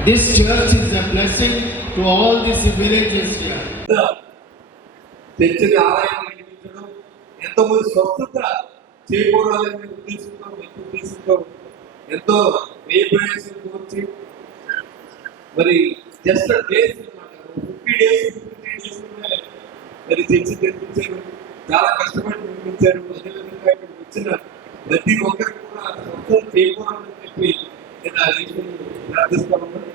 This church is a blessing to all these villages here. చర్చని ఆలయం నిర్మించడం ఎంతోమంది స్వస్థత చేకూరాలనే ఉద్దేశంతో మంచి ఉద్దేశంతో ఎంతో వ్యయ ప్రయాసం కోర్చి మరి జస్ట్ డేస్ అనమాట ఫిఫ్టీ డేస్ ఫిఫ్టీ డేస్ మరి చర్చి నిర్మించారు. చాలా కష్టపడి నిర్మించారు. అదేవిధంగా ఇక్కడ వచ్చిన ప్రతి ఒక్కరికి కూడా స్వస్థత చేకూరాలని చెప్పి ప్రార్థిస్తా ఉన్నాను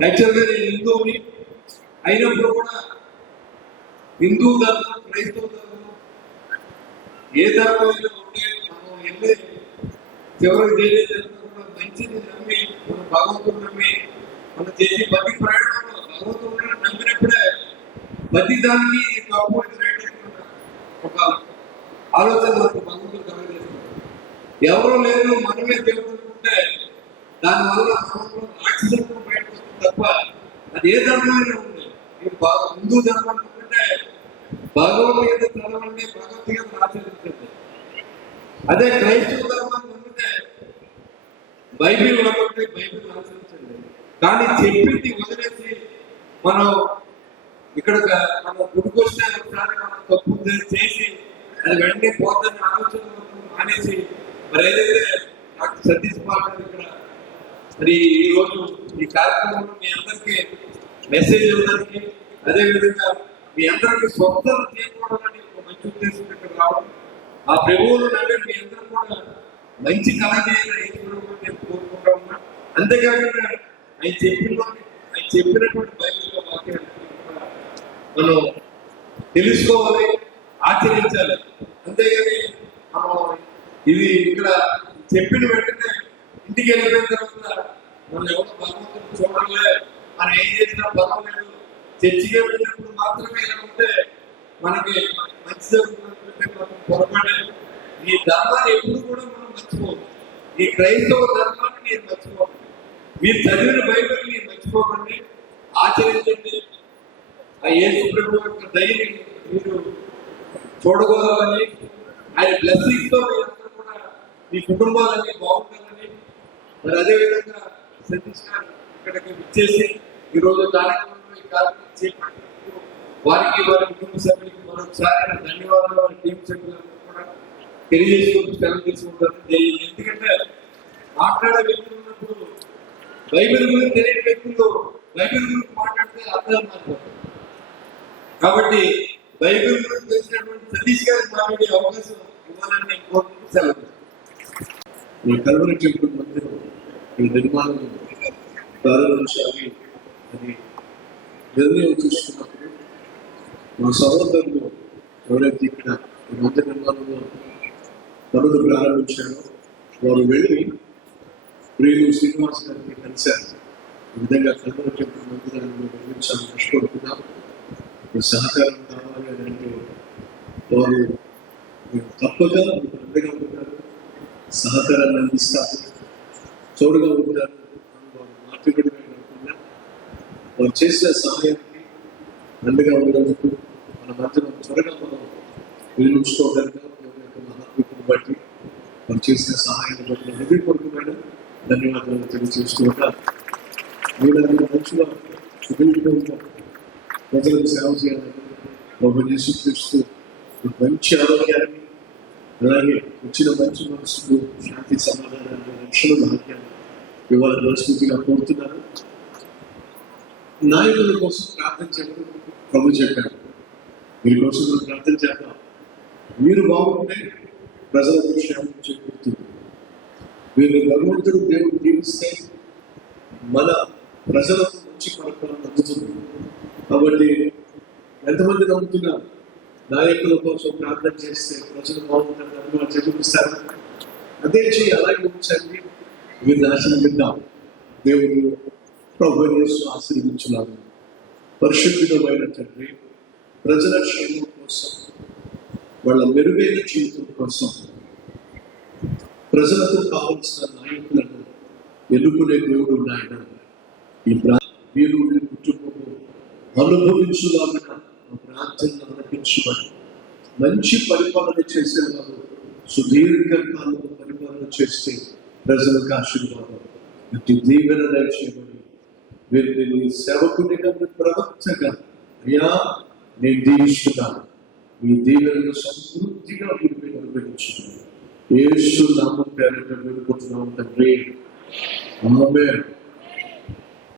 యాక్చువల్గా నేను హిందువుని అయినప్పుడు కూడా హిందూ ధర్మం క్రైస్తవ ధర్మం ఏ ధర్మమైనా ఉంటే మనం వెళ్ళే చివరికి చేసే ధర్మం కూడా మంచిది నమ్మి మన భగవంతుడు నమ్మి మనం చేసే ప్రతి ప్రయాణంలో భగవంతుడు నమ్మినప్పుడే ప్రతి దానికి తప్పు ఒక ఆలోచన మనకు భగవంతుడు కలగజేస్తుంది ఎవరు లేరు మనమే దేవుడు దానివల్ల మనలో రాక్షసత్వం బయటకు తప్ప అది ఏ ధర్మమైనా ఉంది మీరు బా- హిందూ ధర్మం అనుకుంటే భగవద్గీత చదవండి భగవద్గీత ఆచరించండి. అదే క్రైస్తవ ధర్మం నమ్మితే బైబిల్ నమ్మండి బైబిల్ ఆచరించండి. కానీ చెప్పింది వదిలేసి మనం ఇక్కడ మన గుడికొస్తే ఒకసారి మనం తప్పు చేసి అది వెంటనే పోతాన్ని ఆలోచన మొత్తం మానేసి మరి ఏదైతే నాకు సతీష్ బాబు ఇక్కడ మరి ఈ రోజు ఈ కార్యక్రమంలో మీ అందరికీ మెసేజ్ ఇవ్వడానికి అదేవిధంగా మీ అందరికీ స్వస్థత చేయకూడదని ఒక మంచి ఉద్దేశం ఇక్కడ రావడం ఆ ప్రభువులు నమ్మే మీ అందరూ కూడా మంచి కళాజీని నేను కోరుకుంటా ఉన్నా. అంతేకాకుండా ఆయన చెప్పిన ఆయన చెప్పినటువంటి బైబిల్లో మనం తెలుసుకోవాలి ఆచరించాలి. అంతేగాని మనం ఇది ఇక్కడ చెప్పిన వెంటనే ఇంటికి వెళ్ళిపోయిన తర్వాత మనం ఎవరు భగవంతుని చూడలే మనం ఏం చేసినా పర్వాలేదు. చర్చికి వెళ్ళినప్పుడు మాత్రమే ఇలా ఉంటే మనకి మంచి జరుగుతుందంటే మనం ఈ ధర్మాన్ని ఎప్పుడు కూడా మనం మర్చిపోము. ఈ క్రైస్తవ ధర్మాన్ని నేను మర్చిపోను మీరు చదివిన బైబిల్ నేను మర్చిపోకండి. ఆచరించండి. ఆ యేసు ప్రభు యొక్క దయని మీరు చూడగలరని ఆయన బ్లెస్సింగ్స్తో మీరందరూ కూడా మీ కుటుంబాలన్నీ బాగుంటారని మరి అదే విధంగా సతీష్ గారు ఇక్కడికి విచ్చేసి ఈరోజు కార్యక్రమంలో ఈ కార్యక్రమం చేపట్టినందుకు వారికి వారి కుటుంబ సభ్యులకి మరొకసారి ధన్యవాదాలు వారి టీం సభ్యులందరూ కూడా తెలియజేసుకుంటూ సెలవు తీసుకుంటారు ఎందుకంటే మాట్లాడే వ్యక్తులు ఉన్నప్పుడు బైబిల్ గురించి తెలియని వ్యక్తులు బైబిల్ గురించి మాట్లాడితే అర్థం మాట్లాడతారు కాబట్టి బైబిల్ గురించి తెలిసినటువంటి సతీష్ గారికి మాట్లాడే అవకాశం ఇవ్వాలని నేను కోరుకుంటూ సెలవు. ఈ కల్వరి టెంపుల్ ఈ నిర్మాణం ప్రారంభించాలి అని నిర్ణయం తీసుకున్నప్పుడు మా సహోదరులు ఎవరైతే ఇక్కడ ఈ మందిర నిర్మాణంలో పనులు ప్రారంభించారో వారు వెళ్ళి ప్రియులు శ్రీనివాస్ గారిని కలిశారు ఈ విధంగా కల్వరి టెంపుల్ మందిరాన్ని నిర్మించాలని కష్టపడుతున్నాం సహకారం కావాలి అని అంటే వారు తప్పగా మీకు సహకారాన్ని అందిస్తారు తోడుగా ఉంటారు అని వారు మాట్లాడమే కాకుండా వారు చేసే సహాయానికి అండగా ఉండేందుకు మన మధ్య త్వరగా మనం నిర్మించుకోగలిగా దేవుని బట్టి వారు చేసిన సహాయాన్ని బట్టి హృదయపూర్వకమైన ధన్యవాదాలు తెలియజేసుకుంటారు వీళ్ళందరూ మంచిగా సుదీర్ఘంగా ప్రజలకు సేవ చేయాలని ప్రభు చేసి మీకు మంచి ఆరోగ్యాన్ని అలాగే వచ్చిన మంచి మనసులు శాంతి సమాధానాన్ని రక్షణ భాగ్యాన్ని ఇవాళ మనస్ఫూర్తిగా కోరుతున్నారు. నాయకుల కోసం ప్రార్థన చేయడం ప్రభు చెప్పారు. మీరు కోసం మనం ప్రార్థన చేద్దాం. మీరు బాగుంటే ప్రజల క్షేమం చేకూరుతుంది మీరు భగవంతుడు దేవుడు దీవిస్తే మన ప్రజలకు మంచి పరిపాలన అందుతుంది. కాబట్టి ఎంతమంది నమ్ముతున్నారు? నాయకుల కోసం ప్రార్థన చేస్తే ప్రజలు బాగుంటారు అనుభవం చూపిస్తారు అదే చేయి అలాగే ఉంచండి. మీరు నాశనం విద్దాం దేవుడు ప్రభు యేసు ఆశీర్వించున్నాను పరిశుద్ధమైన తండ్రి ప్రజల క్షేమం కోసం వాళ్ళ మెరుగైన జీవితం కోసం ప్రజలకు కావలసిన నాయకులను ఎన్నుకునే దేవుడు నాయన. ఈ ప్రాంతం వీరు కుటుంబము అనుభవించులాగా మా ప్రార్థన మంచి పరిపాలన చేసేవారు సుదీర్ఘకాలం పరిపాలన చేస్తే ప్రజలకు ఆశీర్వాదం. ఇటు దీవెన దయచేయమని వీరిని నీ సేవకునిగా నీ ప్రవక్తగా అయ్యా నేను దీవిస్తున్నాను మీ దీవెనను సమృద్ధిగా మీరు మీద అనుగ్రహించున్నాను యేసు నామం పేరు వేడుకుంటున్నాం తండ్రి. ఆమేన్.